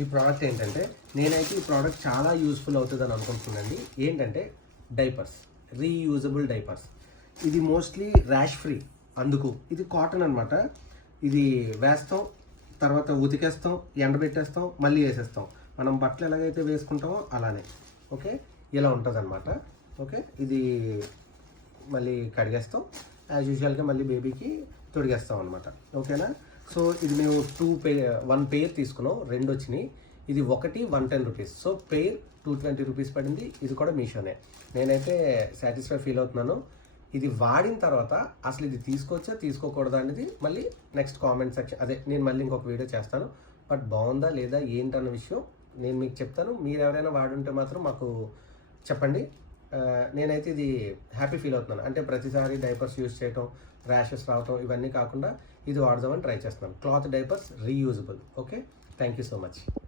ఈ ప్రోడక్ట్ ఏంటంటే నేనైతే ఈ ప్రోడక్ట్ చాలా యూస్ఫుల్ అవుతుందని అనుకుంటున్నానండి. ఏంటంటే డైపర్స్, రీయూజబుల్ డైపర్స్. ఇది మోస్ట్లీ ర్యాష్ ఫ్రీ. అందుకు ఇది కాటన్ అనమాట. ఇది వేస్తాం, తర్వాత ఉతికేస్తాం, ఎండబెట్టేస్తాం, మళ్ళీ వేసేస్తాం. మనం బట్టలు ఎలాగైతే వేసుకుంటామో అలానే. ఓకే, ఇలా ఉంటుంది అనమాట. ఓకే, ఇది మళ్ళీ కడిగేస్తాం, యాజ్ యూజువల్గా మళ్ళీ బేబీకి తొడిగేస్తాం అనమాట. ఓకేనా? సో ఇది మేము 1 పెయిర్ తీసుకున్నాం, 2 వచ్చినాయి. ఇది ఒకటి 110 రూపీస్. సో పెయిర్ 220 రూపీస్ పడింది. ఇది కూడా మీషోనే. నేనైతే సాటిస్ఫై ఫీల్ అవుతున్నాను. ఇది వాడిన తర్వాత అసలు ఇది తీసుకోవచ్చా తీసుకోకూడదా అనేది మళ్ళీ నెక్స్ట్ కామెంట్ సెక్షన్, అదే నేను మళ్ళీ ఇంకొక వీడియో చేస్తాను. బట్ బాగుందా లేదా ఏంటన్న విషయం నేను మీకు చెప్తాను. మీరు ఎవరైనా వాడుంటే మాత్రం మాకు చెప్పండి. నేనైతే ఇది హ్యాపీ ఫీల్ అవుతున్నాను. అంటే ప్రతిసారి డైపర్స్ యూజ్ చేయటం, ర్యాషెస్ రావటం ఇవన్నీ కాకుండా ఇది వాడదామని ట్రై చేస్తున్నాను. Cloth diapers reusable. Okay, thank you so much.